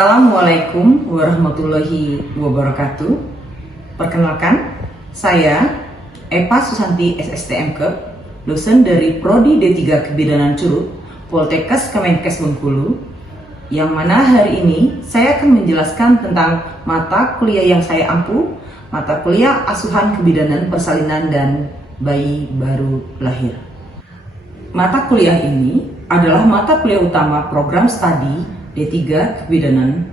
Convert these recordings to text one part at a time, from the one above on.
Assalamualaikum warahmatullahi wabarakatuh. Perkenalkan, saya Eva Susanti SSTMK, dosen dari Prodi D3 Kebidanan Curug, Poltekkes Kemenkes Bengkulu, yang mana hari ini saya akan menjelaskan tentang mata kuliah yang saya ampu, mata kuliah Asuhan Kebidanan Persalinan dan Bayi Baru Lahir. Mata kuliah ini adalah mata kuliah utama program studi D3 Kebidanan,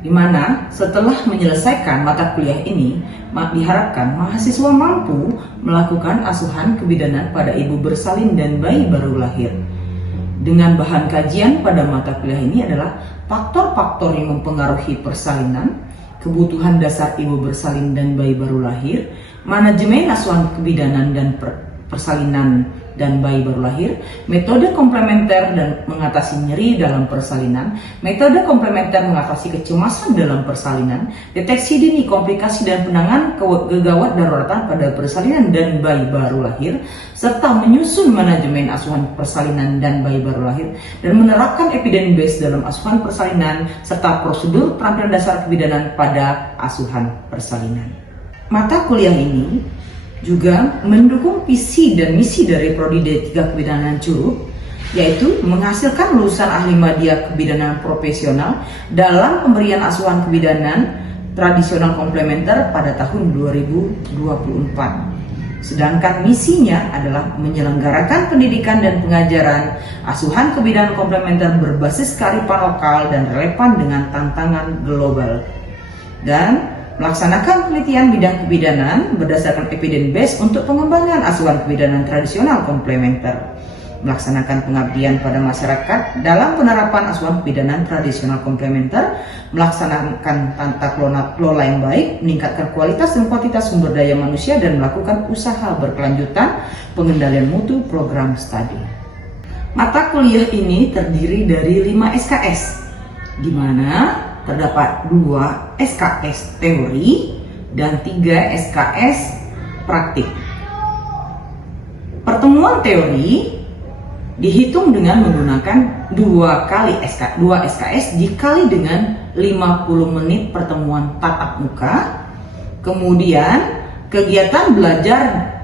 di mana setelah menyelesaikan mata kuliah ini diharapkan mahasiswa mampu melakukan asuhan kebidanan pada ibu bersalin dan bayi baru lahir. Dengan bahan kajian pada mata kuliah ini adalah faktor-faktor yang mempengaruhi persalinan, kebutuhan dasar ibu bersalin dan bayi baru lahir, manajemen asuhan kebidanan dan persalinan dan bayi baru lahir, metode komplementer dan mengatasi nyeri dalam persalinan, metode komplementer mengatasi kecemasan dalam persalinan, deteksi dini komplikasi dan penanganan gegawat daruratan pada persalinan dan bayi baru lahir, serta menyusun manajemen asuhan persalinan dan bayi baru lahir, dan menerapkan evidence base dalam asuhan persalinan, serta prosedur penampilan dasar kebidanan pada asuhan persalinan. Mata kuliah ini juga mendukung visi dan misi dari Prodi D3 Kebidanan Curug, yaitu menghasilkan lulusan ahli media kebidanan profesional dalam pemberian asuhan kebidanan tradisional komplementer pada tahun 2024. Sedangkan misinya adalah menyelenggarakan pendidikan dan pengajaran asuhan kebidanan komplementer berbasis kearifan lokal dan relevan dengan tantangan global, dan melaksanakan penelitian bidang kebidanan berdasarkan evidence base untuk pengembangan asuhan kebidanan tradisional komplementer, melaksanakan pengabdian pada masyarakat dalam penerapan asuhan kebidanan tradisional komplementer, melaksanakan tata kelola yang baik, meningkatkan kualitas dan kuantitas sumber daya manusia, dan melakukan usaha berkelanjutan pengendalian mutu program studi. Mata kuliah ini terdiri dari 5 SKS, di mana terdapat 2 SKS teori dan 3 SKS praktik. Pertemuan teori dihitung dengan menggunakan 2 SKS dikali dengan 50 menit pertemuan tatap muka. Kemudian kegiatan belajar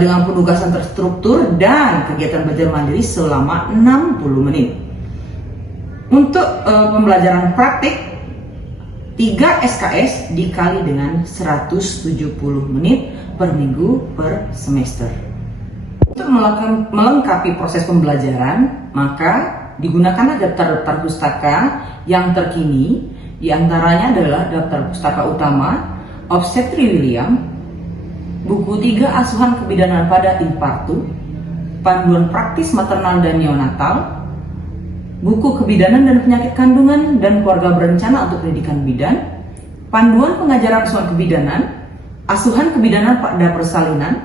dengan penugasan terstruktur dan kegiatan belajar mandiri selama 60 menit. Untuk pembelajaran praktik, 3 SKS dikali dengan 170 menit per minggu per semester. Untuk melengkapi proses pembelajaran, maka digunakanlah daftar pustaka yang terkini. Di antaranya adalah daftar pustaka utama Obstetri William, buku 3 asuhan kebidanan pada infartu, panduan praktis maternal dan neonatal, buku kebidanan dan penyakit kandungan dan keluarga berencana untuk pendidikan bidan, panduan pengajaran asuhan kebidanan pada persalinan,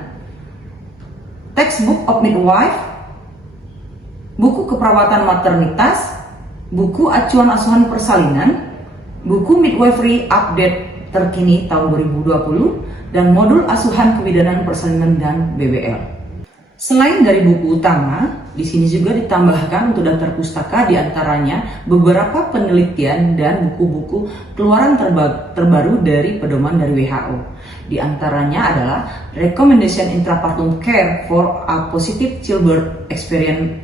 textbook of midwife, buku keperawatan maternitas, buku acuan asuhan persalinan, buku midwifery update terkini tahun 2020, dan modul asuhan kebidanan persalinan dan BBL. Selain dari buku utama, di sini juga ditambahkan untuk daftar pustaka diantaranya beberapa penelitian dan buku-buku keluaran terbaru dari pedoman dari WHO. Di antaranya adalah Recommendation Intrapartum Care for a Positive Childbirth Experience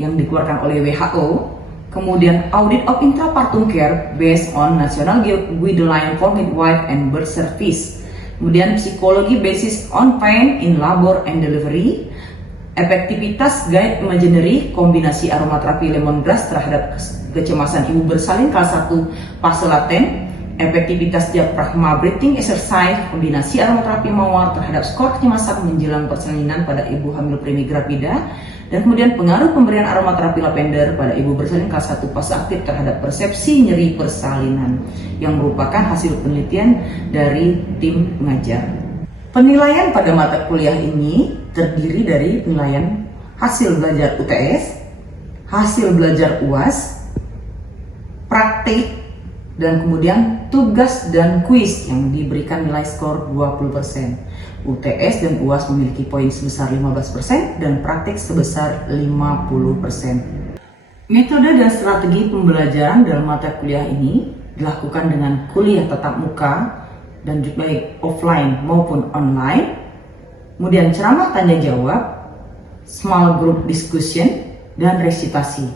yang dikeluarkan oleh WHO, kemudian Audit of Intrapartum Care based on National Guideline for Midwife and Birth Service, kemudian Psikologi Basis on Pain in Labor and Delivery, efektivitas guide imaginary kombinasi aromaterapi lemongrass terhadap kecemasan ibu bersalin kelas 1 fase laten, efektivitas diafragma breathing exercise kombinasi aromaterapi mawar terhadap skor kecemasan menjelang persalinan pada ibu hamil premigrapida, dan kemudian pengaruh pemberian aromaterapi lavender pada ibu bersalin kelas 1 fase aktif terhadap persepsi nyeri persalinan, yang merupakan hasil penelitian dari tim pengajar. Penilaian pada mata kuliah ini terdiri dari penilaian hasil belajar UTS, hasil belajar UAS, praktik, dan kemudian tugas dan kuis yang diberikan nilai skor 20%. UTS dan UAS memiliki poin sebesar 15% dan praktik sebesar 50%. Metode dan strategi pembelajaran dalam mata kuliah ini dilakukan dengan kuliah tatap muka dan baik offline maupun online. Kemudian ceramah tanya jawab, small group discussion, dan resitasi.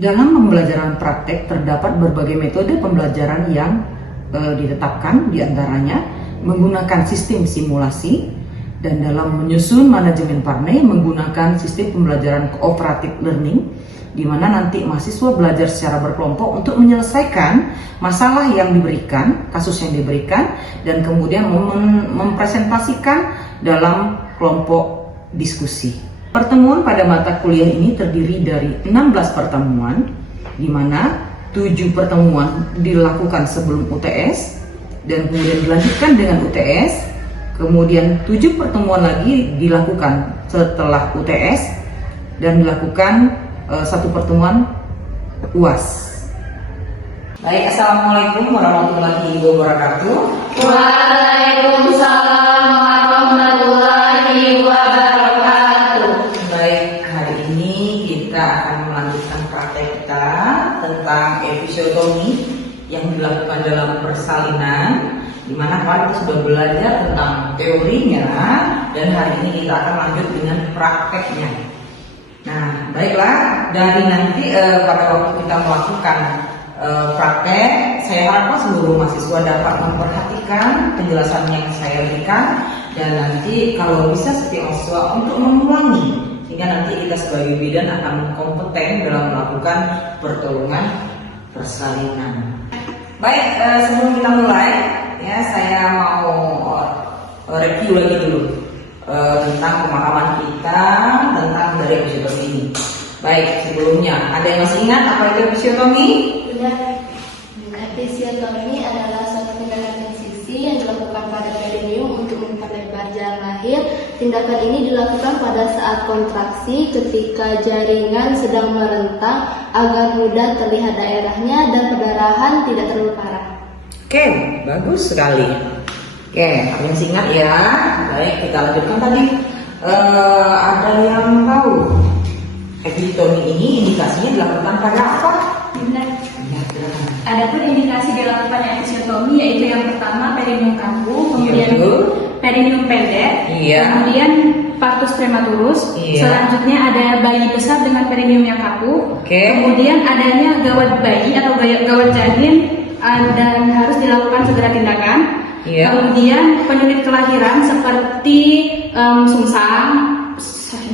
Dalam pembelajaran praktek terdapat berbagai metode pembelajaran yang ditetapkan, diantaranya menggunakan sistem simulasi, dan dalam menyusun manajemen Parne menggunakan sistem pembelajaran cooperative learning, di mana nanti mahasiswa belajar secara berkelompok untuk menyelesaikan masalah yang diberikan, kasus yang diberikan, dan kemudian mempresentasikan dalam kelompok diskusi. Pertemuan pada mata kuliah ini terdiri dari 16 pertemuan, di mana 7 pertemuan dilakukan sebelum UTS, dan kemudian dilanjutkan dengan UTS. Kemudian 7 pertemuan lagi dilakukan setelah UTS dan dilakukan 1 pertemuan UAS. Baik, Assalamualaikum warahmatullahi wabarakatuh. Waalaikumsalam warahmatullahi wabarakatuh. Baik, hari ini kita akan melanjutkan praktek kita tentang episiotomi yang dilakukan dalam persalinan, di mana kemarin kita sudah belajar tentang teorinya, dan hari ini kita akan lanjut dengan prakteknya. Nah, baiklah, dari nanti pada waktu kita melakukan praktek, saya harapkan seluruh mahasiswa dapat memperhatikan penjelasan yang saya berikan, dan nanti kalau bisa setiap mahasiswa untuk mengulangi, sehingga nanti kita sebagai bidan akan kompeten dalam melakukan pertolongan persalinan. Baik, sebelum kita mulai, ya, saya mau review lagi dulu tentang pemahaman kita tentang dari episiotomi ini. Baik, sebelumnya ada yang masih ingat apa itu episiotomi? Sudah. Episiotomi adalah suatu tindakan insisi yang dilakukan pada perineum untuk memperlebar jalan lahir. Tindakan ini dilakukan pada saat kontraksi ketika jaringan sedang merentang agar mudah terlihat daerahnya dan perdarahan tidak terlalu parah. Oke, bagus sekali. Oke, kalian ingat ya. Baik, kita lanjutkan tadi. Ada yang tahu episiotomi ini indikasinya dilakukan pada apa? Benar. Ya, silakan. Adapun indikasi dilakukannya episiotomi yaitu yang pertama perineum kaku, kemudian Iya, perineum pendek, Iya. kemudian partus prematurus, Iya. selanjutnya ada bayi besar dengan perineum yang kaku, Oke. kemudian adanya gawat bayi atau gawat janin dan harus dilakukan segera tindakan. Iya. Kemudian penyakit kelahiran seperti sungsang,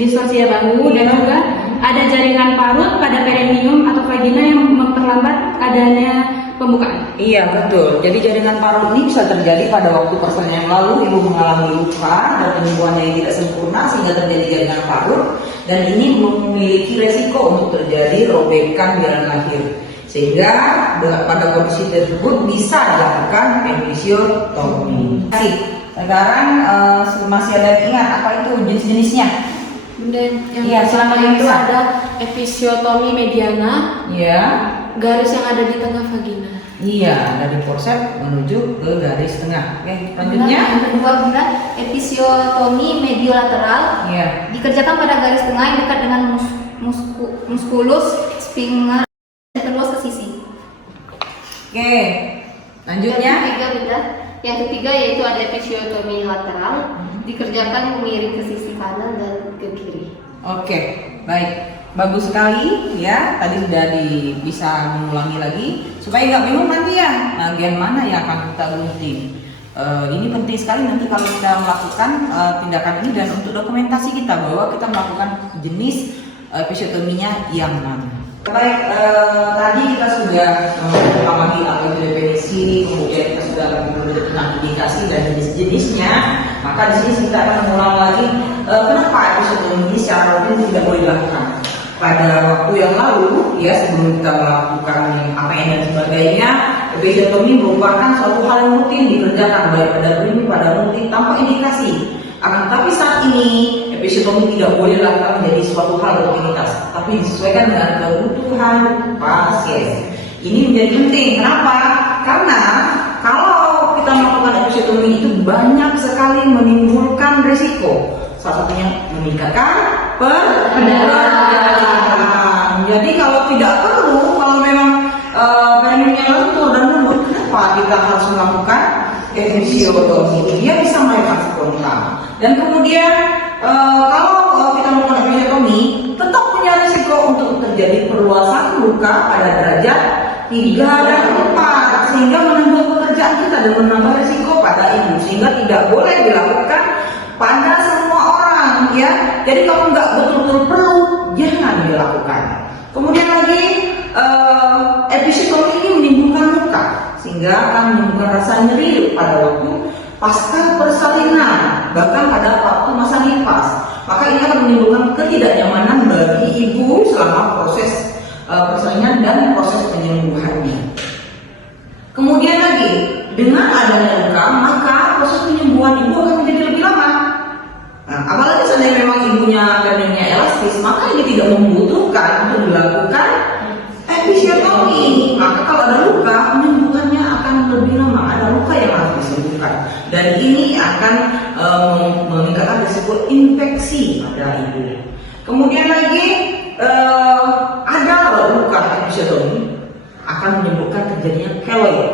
distorsia bahu, dan juga ada jaringan parut pada perineum atau vagina yang memperlambat adanya pembukaan. Iya, betul. Jadi jaringan parut ini bisa terjadi pada waktu persalinan yang lalu ibu mengalami luka dan penyembuhannya yang tidak sempurna sehingga terjadi jaringan parut, dan ini memiliki resiko untuk terjadi robekan jalan lahir. Sehingga pada kondisi tersebut bisa dilakukan episiotomi. Sekarang masih ada yang ingat apa itu jenis-jenisnya? Dan yang Iya, pertama silakan, itu Lisa. ada episiotomi mediana, Iya. garis yang ada di tengah vagina. Iya, dari forceps menuju ke garis tengah. Oke, selanjutnya. Yang kedua bunda, episiotomi mediolateral Iya. dikerjakan pada garis tengah yang dekat dengan muskulus sphincter terus ke sisi. Oke, selanjutnya. Yang ketiga yaitu ada episiotomi lateral dikerjakan mengiring ke sisi kanan dan ke kiri. Oke, baik. Bagus sekali ya. Tadi sudah bisa mengulangi lagi supaya nggak bingung nanti ya. Bagian mana yang akan kita gunting. Ini penting sekali nanti kalau kita melakukan tindakan ini, dan untuk dokumentasi kita bahwa kita melakukan jenis episiotominya yang mana. Baik, tadi kita sudah memahami apa itu definisi, kemudian kita sudah mengenal tentang indikasi dan jenis-jenisnya. Maka di sini kita akan mengulang lagi kenapa episiotomi ini secara rutin tidak boleh dilakukan. Pada waktu yang lalu, ya sebelum kita melakukan APN dan sebagainya, episiotomi merupakan suatu hal yang rutin dikerjakan baik pada klinik, pada rutin tanpa indikasi. Akan tetapi saat ini episiotomi tidak boleh dilakukan menjadi suatu hal rutinitas, tapi disesuaikan dengan kebutuhan pasien. Ini menjadi penting. Kenapa? Karena kalau kita melakukan episiotomi itu banyak sekali menimbulkan risiko. Salah satunya meningkatkan perdarahan, episiotomi, dia bisa melahirkan spontan. Dan kemudian kalau kita melakukan episiotomi, tetap punya risiko untuk terjadi perluasan luka pada derajat 3 dan 4, sehingga menambah pekerjaan kita dan menambah risiko pada ibu, sehingga tidak boleh dilakukan pada semua orang, ya. Jadi kalau nggak betul-betul perlu, jangan dilakukan. Kemudian lagi episiotomi ini menimbulkan luka, sehingga akan menimbulkan rasa nyeri pada waktu pasca persalinan, bahkan pada waktu masa nifas. Maka ini akan menimbulkan ketidaknyamanan bagi ibu selama proses persalinan dan proses penyembuhannya. Kemudian lagi, dengan adanya luka, maka proses penyembuhan ibu akan menjadi lebih lama. Nah, apalagi seandainya memang ibunya kandungnya elastis, maka ini tidak membutuhkan untuk dilakukan episiotomi. Maka kalau ada luka, penyembuhannya akan lebih lama. Ada luka yang harus disembuhkan, dan ini akan meningkatkan risiko infeksi pada ibu. Kemudian lagi ada luka episiotomi akan menyebabkan terjadinya keloid.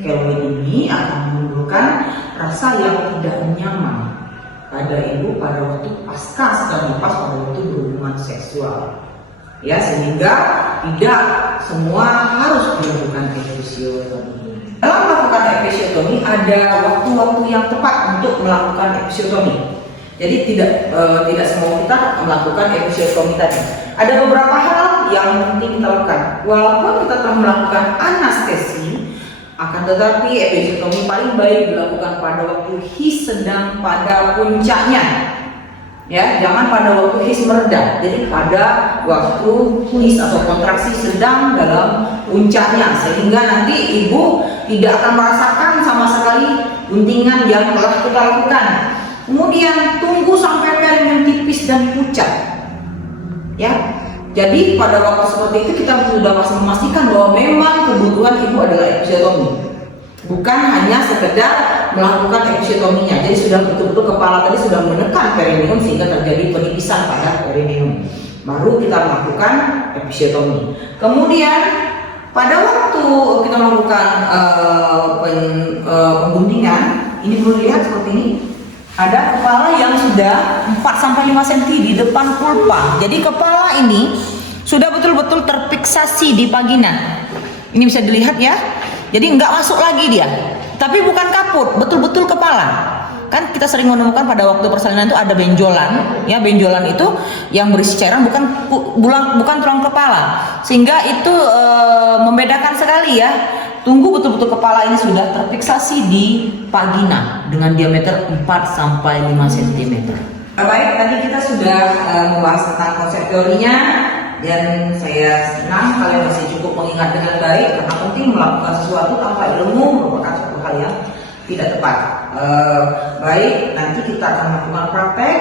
Keloid ini akan menimbulkan rasa yang tidak nyaman pada ibu pada waktu pasca sedang nifas, pada waktu berhubungan seksual, ya, sehingga tidak semua harus dilakukan episiotomi. Dalam melakukan episiotomi ada waktu-waktu yang tepat untuk melakukan episiotomi. Jadi tidak semua kita melakukan episiotomi tadi. Ada beberapa hal yang penting kita lakukan. Walaupun kita telah melakukan anestesi, akan tetapi episiotomi paling baik dilakukan pada waktu his sedang pada puncaknya. Ya, jangan pada waktu his mereda. Jadi pada waktu his atau kontraksi sedang dalam puncaknya, sehingga nanti ibu tidak akan merasakan sama sekali guntingan yang telah kita lakukan. Kemudian tunggu sampai perineum tipis dan pucat. Ya, jadi pada waktu seperti itu kita sudah memastikan bahwa memang kebutuhan ibu adalah episiotomi, bukan hanya sekedar melakukan episiotominya. Jadi sudah betul-betul kepala tadi sudah menekan perineum sehingga terjadi penipisan pada perineum, baru kita melakukan episiotomi. Kemudian pada waktu kita melakukan pengguntingan, ini boleh lihat seperti ini. Ada kepala yang sudah 4-5 cm di depan pulpa. Jadi kepala ini sudah betul-betul terfiksasi di vagina. Ini bisa dilihat ya. Jadi nggak masuk lagi dia. Tapi bukan kaput, betul-betul kepala. Kan kita sering menemukan pada waktu persalinan itu ada benjolan, ya, benjolan itu yang berisi cairan, bukan tulang kepala, sehingga itu membedakan sekali ya. Tunggu betul-betul kepala ini sudah terfiksasi di vagina dengan diameter 4-5 cm. Baik, tadi kita sudah membahas tentang konsep teorinya, dan saya senang kalian masih cukup mengingat dengan baik, karena penting melakukan sesuatu tanpa ilmu merupakan suatu hal yang tidak tepat. Baik, nanti kita akan melakukan praktek.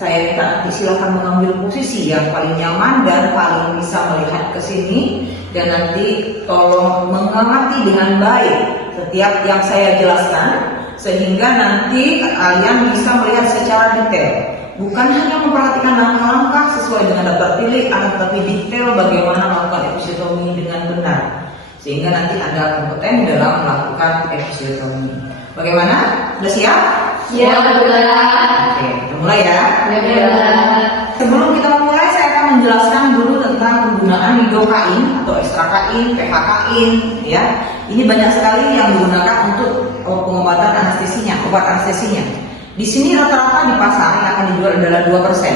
Saya minta nanti silakan mengambil posisi yang paling nyaman dan paling bisa melihat ke sini, dan nanti tolong mengamati dengan baik setiap yang saya jelaskan, sehingga nanti kalian bisa melihat secara detail. Bukan hanya memperhatikan langkah-langkah sesuai dengan daftar pilih, tetapi detail bagaimana melakukan episiotomi dengan benar, sehingga nanti Anda kompeten dalam melakukan episiotomi. Bagaimana? Sudah siap? Siap, Oke, kita mulai ya. Sebelum kita memulai, saya akan menjelaskan dulu tentang penggunaan lidocain atau extrakain, PHKin, ya. Ini banyak sekali yang digunakan untuk pengobatan anestesinya, obat anestesinya. Di sini rata-rata di pasar yang akan dijual adalah 2%.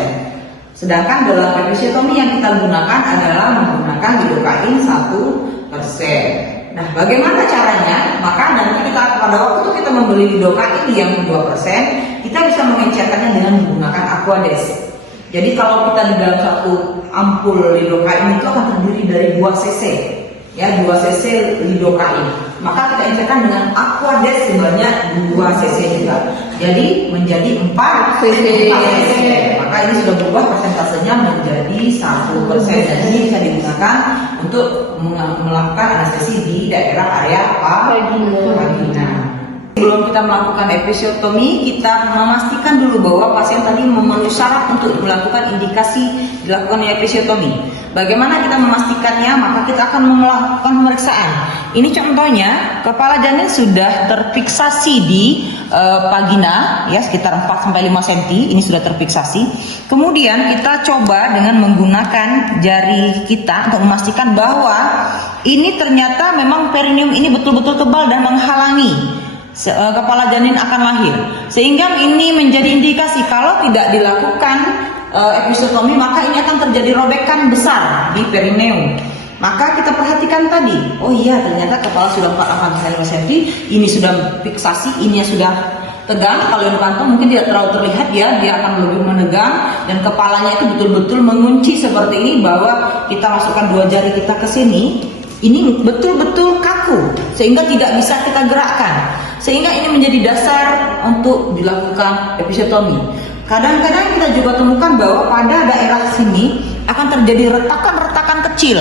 Sedangkan dalam episiotomi yang kita gunakan adalah menggunakan lidocain 1%. Nah, bagaimana caranya? Maka nanti kita pada waktu itu kita membeli lidocain yang 2%, kita bisa mengencerkannya dengan menggunakan Aquades. Jadi kalau kita di dalam satu ampul lidocain itu akan terdiri dari 2 cc, ya, 2 cc lidocain. Maka kita encerkan dengan Aquades sebanyak 2 cc juga. Jadi menjadi 4 cc. Maka ini sudah berubah persentasenya menjadi 1%. Dan ini bisa digunakan untuk melakukan anestesi di daerah area vagina. Sebelum kita melakukan episiotomi, kita memastikan memastikan dulu bahwa pasien tadi memenuhi syarat untuk melakukan indikasi dilakukannya episiotomi. Bagaimana kita memastikannya? Maka kita akan melakukan pemeriksaan. Ini contohnya, kepala janin sudah terfiksasi di vagina, ya sekitar 4-5 cm. Ini sudah terfiksasi. Kemudian kita coba dengan menggunakan jari kita untuk memastikan bahwa ini ternyata memang perineum ini betul-betul tebal dan menghalangi kepala janin akan lahir, sehingga ini menjadi indikasi kalau tidak dilakukan episiotomi maka ini akan terjadi robekan besar di perineum. Maka kita perhatikan tadi, oh iya ternyata kepala sudah 4-5 cm, ini sudah fiksasi, ini sudah tegang. Kalau yang kantong mungkin tidak terlalu terlihat ya, dia akan lebih menegang dan kepalanya itu betul-betul mengunci seperti ini, bahwa kita masukkan 2 jari kita ke sini, ini betul-betul kaku sehingga tidak bisa kita gerakkan. Sehingga ini menjadi dasar untuk dilakukan episiotomi. Kadang-kadang kita juga temukan bahwa pada daerah sini akan terjadi retakan-retakan kecil,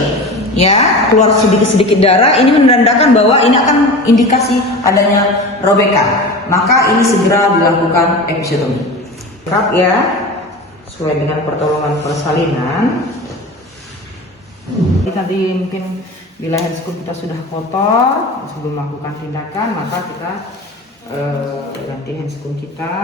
ya, keluar sedikit-sedikit darah. Ini menandakan bahwa ini akan indikasi adanya robekan. Maka ini segera dilakukan episiotomi. Lengkap ya, sesuai dengan pertolongan persalinan. Tadi mungkin bila handskun kita sudah kotor sebelum melakukan tindakan, maka kita ganti handskun kita.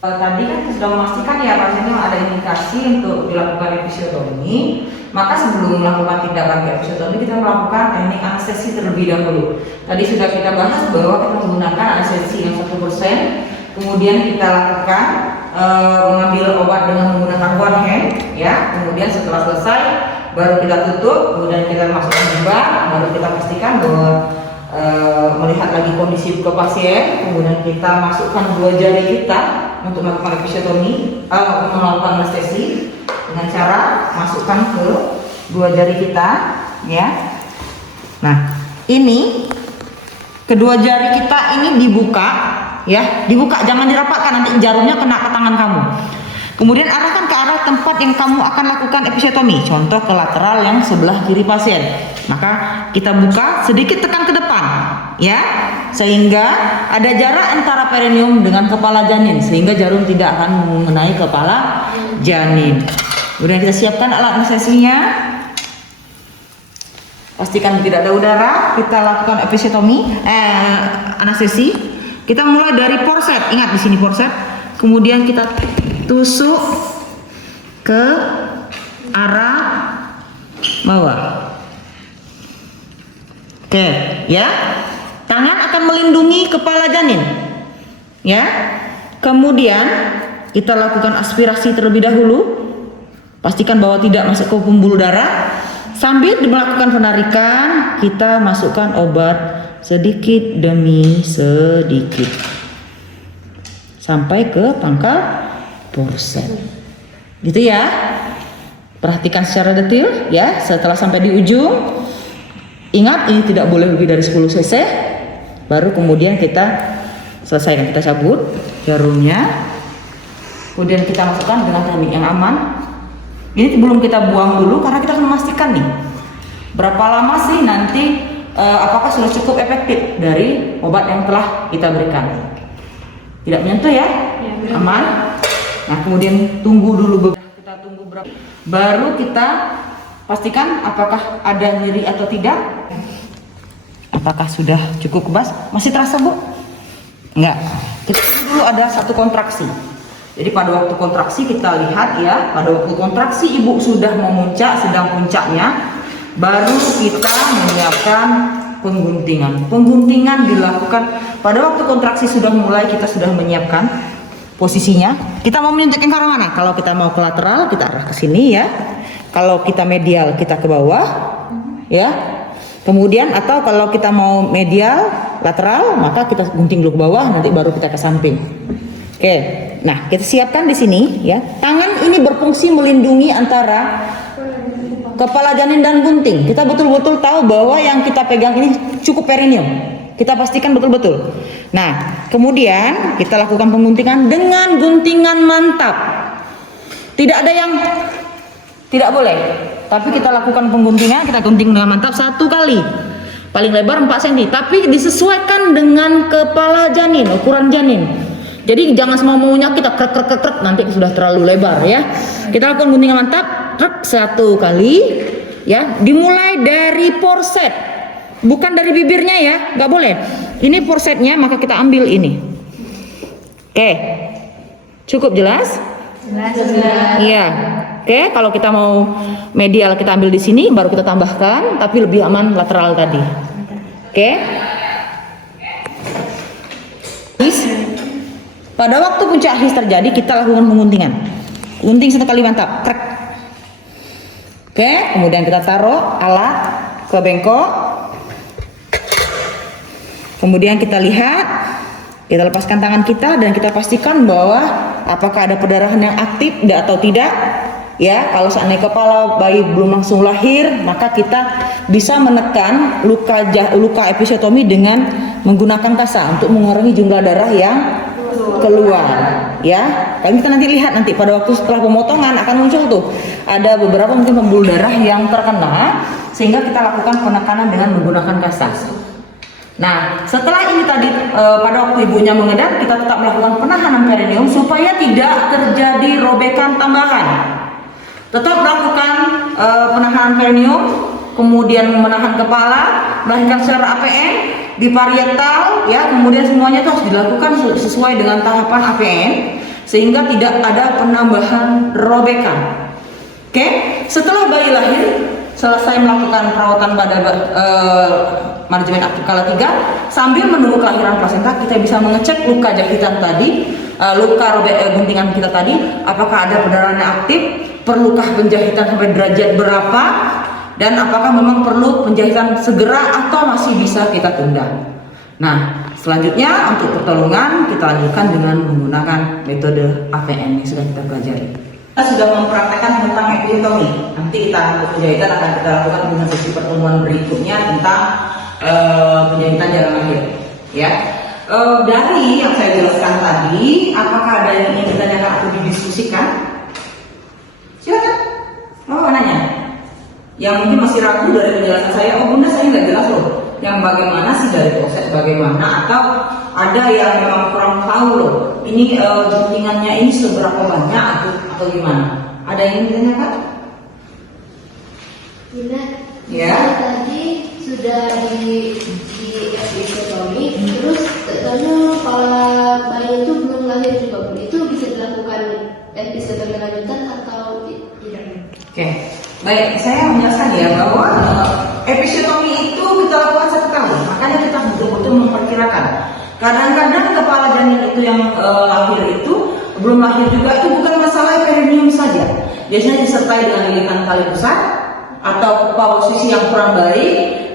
Tadi kan sudah memastikan ya pasiennya ada indikasi untuk dilakukan episiotomi. Maka sebelum melakukan tindakan episiotomi kita melakukan teknik anestesi terlebih dahulu. Tadi sudah kita bahas bahwa kita menggunakan anestesi yang 1%. Kemudian kita lakukan mengambil obat dengan menggunakan one hand, ya. Kemudian setelah selesai baru kita tutup, kemudian kita masukkan di bak, baru kita pastikan bahwa melihat lagi kondisi buka pasien. Kemudian kita masukkan 2 jari kita untuk melakukan episiotomi, untuk melakukan anestesi dengan cara masukkan ke 2 jari kita, ya. Nah, ini kedua jari kita ini dibuka, ya, dibuka, jangan dirapatkan, nanti jarumnya kena ke tangan kamu. Kemudian arahkan ke arah tempat yang kamu akan lakukan episiotomi, contoh ke lateral yang sebelah kiri pasien. Maka kita buka, sedikit tekan ke depan, ya, sehingga ada jarak antara perineum dengan kepala janin, sehingga jarum tidak akan mengenai kepala janin. Kemudian kita siapkan alat anestesinya, pastikan tidak ada udara. Kita lakukan episiotomi, anestesi. Kita mulai dari forceps, ingat di sini forceps. Kemudian kita tusuk ke arah bawah. Oke, ya. Tangan akan melindungi kepala janin, ya. Kemudian kita lakukan aspirasi terlebih dahulu. Pastikan bahwa tidak masuk ke pembuluh darah. Sambil melakukan penarikan, kita masukkan obat sedikit demi sedikit sampai ke pangkal forceps. Gitu ya. Perhatikan secara detail ya. Setelah sampai di ujung, ingat ini tidak boleh lebih dari 10 cc. Baru kemudian kita selesaikan, kita cabut jarumnya. Kemudian kita masukkan dengan teknik yang aman. Ini belum kita buang dulu karena kita akan memastikan nih berapa lama sih nanti, apakah sudah cukup efektif dari obat yang telah kita berikan. Tidak menyentuh ya, aman. Nah kemudian tunggu dulu, kita tunggu berapa, baru kita pastikan apakah ada nyeri atau tidak. Apakah sudah cukup kebas? Masih terasa Bu? Enggak. Kita tunggu dulu ada satu kontraksi. Jadi pada waktu kontraksi kita lihat ya, pada waktu kontraksi ibu sudah memuncak, sedang puncaknya, baru kita menyiapkan pengguntingan. Pengguntingan dilakukan pada waktu kontraksi sudah mulai, kita sudah menyiapkan posisinya. Kita mau menyuntikkan ke arah mana? Kalau kita mau ke lateral, kita arah ke sini ya. Kalau kita medial, kita ke bawah, ya. Kemudian atau kalau kita mau medial, lateral, maka kita gunting dulu ke bawah, nanti baru kita ke samping. Oke, nah kita siapkan di sini ya. Tangan ini berfungsi melindungi antara kepala janin dan gunting. Kita betul-betul tahu bahwa yang kita pegang ini cukup perineum. Kita pastikan betul-betul. Nah, kemudian kita lakukan pengguntingan dengan guntingan mantap. Tidak ada yang tidak boleh. Tapi kita lakukan pengguntingan, kita gunting dengan mantap 1 kali. Paling lebar 4 cm, tapi disesuaikan dengan kepala janin, ukuran janin. Jadi jangan semau-maunya kita krek, nanti sudah terlalu lebar ya. Kita lakukan guntingan mantap, 1 kali ya. Dimulai dari porset, bukan dari bibirnya ya, nggak boleh. Ini porsetnya, maka kita ambil ini. Oke, cukup jelas? Jelas. Iya. Oke, kalau kita mau medial kita ambil di sini, baru kita tambahkan, tapi lebih aman lateral tadi. Oke. Pada waktu puncak his terjadi, kita lakukan penguntingan. Gunting 1 kali mantap, krek. Oke, kemudian kita taruh alat ke bengkok. Kemudian kita lihat, kita lepaskan tangan kita dan kita pastikan bahwa apakah ada perdarahan yang aktif atau tidak. Ya, kalau seandainya kepala bayi belum langsung lahir, maka kita bisa menekan luka episiotomi dengan menggunakan kasa untuk mengurangi jumlah darah yang keluar. Ya, kalau kita nanti lihat nanti pada waktu setelah pemotongan akan muncul tuh ada beberapa mungkin pembuluh darah yang terkena, sehingga kita lakukan penekanan dengan menggunakan kasa. Nah, setelah ini tadi pada waktu ibunya mengedar, kita tetap melakukan penahanan perineum supaya tidak terjadi robekan tambahan. Tetap melakukan penahanan perineum, kemudian menahan kepala, melahirkan secara APN di parietal, ya, kemudian semuanya itu harus dilakukan sesuai dengan tahapan APN sehingga tidak ada penambahan robekan. Oke, setelah bayi lahir, selesai melakukan perawatan pada manajemen aktif skala 3, sambil menunggu kelahiran plasenta, kita bisa mengecek luka jahitan tadi, luka guntingan kita tadi, apakah ada perdarahan yang aktif, perlukah penjahitan sampai derajat berapa, dan apakah memang perlu penjahitan segera atau masih bisa kita tunda. Nah, selanjutnya untuk pertolongan kita lanjutkan dengan menggunakan metode APN yang sudah kita pelajari. Kita sudah mempraktekkan tentang episiotomi. Nanti kita untuk penjahitan akan kita lakukan dengan sesi pertemuan berikutnya tentang penjahitan jalan lahir. Ya, dari yang saya jelaskan tadi, apakah ada yang ingin ditanyakan atau didiskusikan? Silakan. Mau nanya? Yang mungkin masih ragu dari penjelasan saya, oh bunda saya nggak jelas loh. Yang bagaimana sih dari proses bagaimana, atau ada yang memang kurang tahu loh. Ini guntingannya ini seberapa banyak atau gimana? Ada yang ingin ditanyakan? Bunda, Ya. tadi sudah di episiotomi, terus lalu kalau bayi itu belum lahir juga, Bunda, itu bisa dilakukan episiotomi lanjutan atau tidak? Oke, baik, saya menjelaskan ya bahwa episiotomi itu kita lakukan 1 kali, makanya kita betul-betul memperkirakan. Kadang-kadang kepala janin itu yang lahir itu belum lahir juga, itu bukan masalah perineum saja. Biasanya disertai dengan lilitan tali pusat atau posisi yang kurang baik,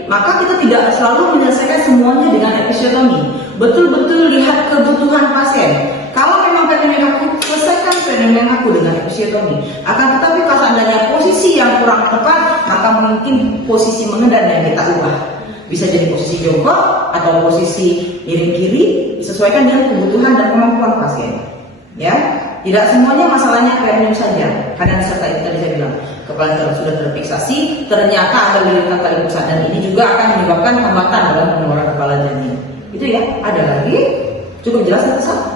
maka kita tidak selalu menyelesaikan semuanya dengan episiotomi. Betul-betul lihat kebutuhan pasien. Kalau memang perineum aku, selesaikan perineum aku dengan episiotomi. Akan tetapi kalau seandainya posisi yang kurang tepat, maka mungkin posisi mengendar yang kita ubah. Bisa jadi posisi jongkok atau posisi miring kiri, disesuaikan dengan kebutuhan dan kemampuan pasien. Ya, tidak semuanya masalahnya perineum saja. Karena serta tadi saya bilang, kepala sudah terfiksasi, ternyata ada lilitan tali pusat, dan ini juga akan menyebabkan hambatan dalam pengeluaran kepala janin. Itu ya. Ada lagi? Cukup jelas atau salah?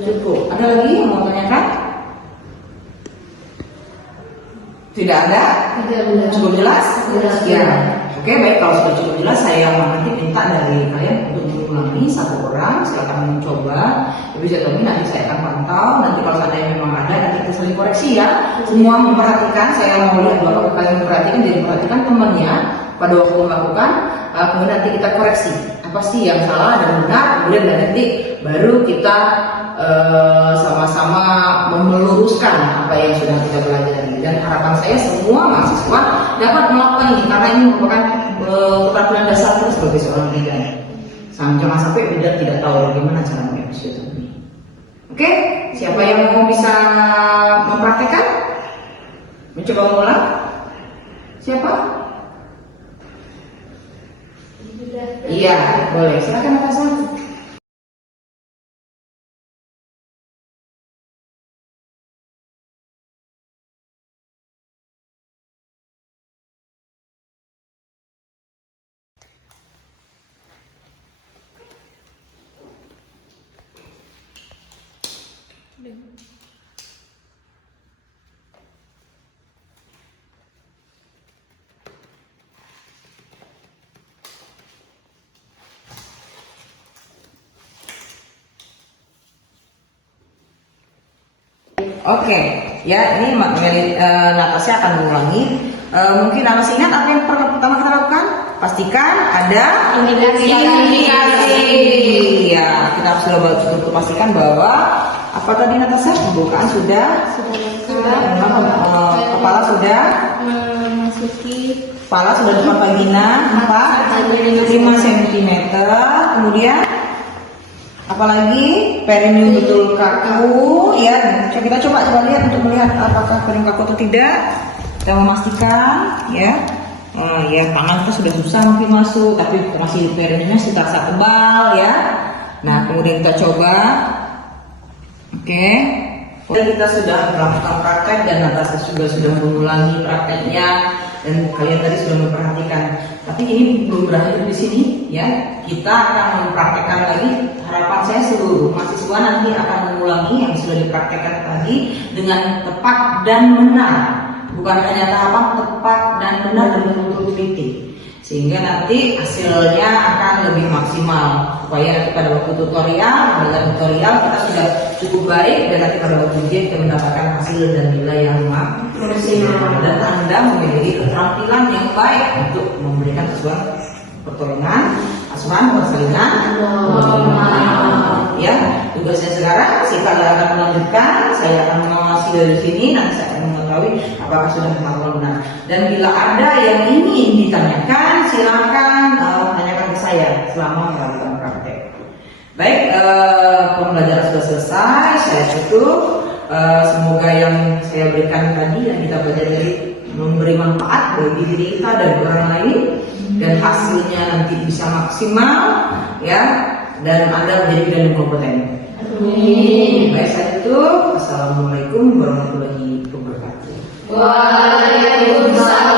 Cukup. Ada lagi yang mau tanyakan? Tidak ada? Tidak, Bunda. Cukup jelas? Jelas. Ya. Oke, baik, kalau sudah cukup jelas, saya nanti minta dari kalian untuk mengulangi 1 orang, silakan mencoba. Episiotomi nanti saya akan pantau. Nanti kalau seandainya memang ada, nanti kita saling koreksi ya. Semua memperhatikan, saya mau lihat bahwa kalian memperhatikan, jadi perhatikan temannya pada waktu melakukan, kemudian nanti kita koreksi apa sih yang salah dan benar, kemudian nanti baru kita sama-sama meluruskan apa yang sudah kita pelajari. Dan harapan saya semua mahasiswa dapat melakukan ini, karena ini merupakan keterampilan dasar kita sebagai seorang bidan. Jangan sampai bidan tidak tahu bagaimana cara mengepisiotomi. Oke, siapa yang mau bisa mempraktekkan? Mencoba mengulang? Siapa? Iya, boleh. Silakan Natasha. Oke, ya ini Natasha akan mengulangi. Mungkin masih ingat apa yang pertama kita lakukan? Pastikan ada Indikasi. Ya, kita sudah untuk pastikan bahwa apa tadi Natasha? Pembukaan sudah, kepala sudah, memasuki kepala sudah depan vagina 5 cm. Kemudian apalagi perineum betul kaku ya. Kita coba lihat untuk melihat apakah perineum kaku atau tidak. Kita memastikan ya. Ya tangan kita sudah susah mungkin masuk, tapi masih perineumnya masih terasa tebal ya. Nah kemudian kita coba. Oke. Dan kita sudah melakukan praktek dan Natasha juga sudah mengulangi prakteknya dan kalian tadi sudah memperhatikan. Tapi ini belum berakhir di sini ya. Kita akan mempraktekkan lagi. Harapan saya seluruh mahasiswa nanti akan mengulangi yang sudah dipraktekkan tadi dengan tepat dan benar. Bukan hanya tahapan, tepat dan benar dan betul-betul teliti. Sehingga nanti hasilnya akan lebih maksimal. Supaya nanti pada waktu tutorial kita sudah cukup baik dan nanti pada waktu ujian kita mendapatkan hasil dan nilai yang maksimal. Dan Anda memiliki keterampilan yang baik untuk memberikan sesuatu pertolongan, asuhan, persalinan. Ya, tugasnya sekarang si kalian akan melanjutkan. Saya akan mengawasi dari sini. Nanti saya akan mengetahui apakah sudah melakukan benar. Dan bila ada yang ingin ditanyakan, silakan tanyakan ke saya selama melakukan praktek. Baik, pembelajaran sudah selesai. Saya tutup. Semoga yang saya berikan tadi yang kita belajar tadi memberi manfaat bagi diri kita dan orang lain, dan hasilnya nanti bisa maksimal, ya. Dan Anda menjadi bidan yang kompeten. Baik, saya tutup. Assalamualaikum warahmatullahi wabarakatuh. Waalaikumsalam.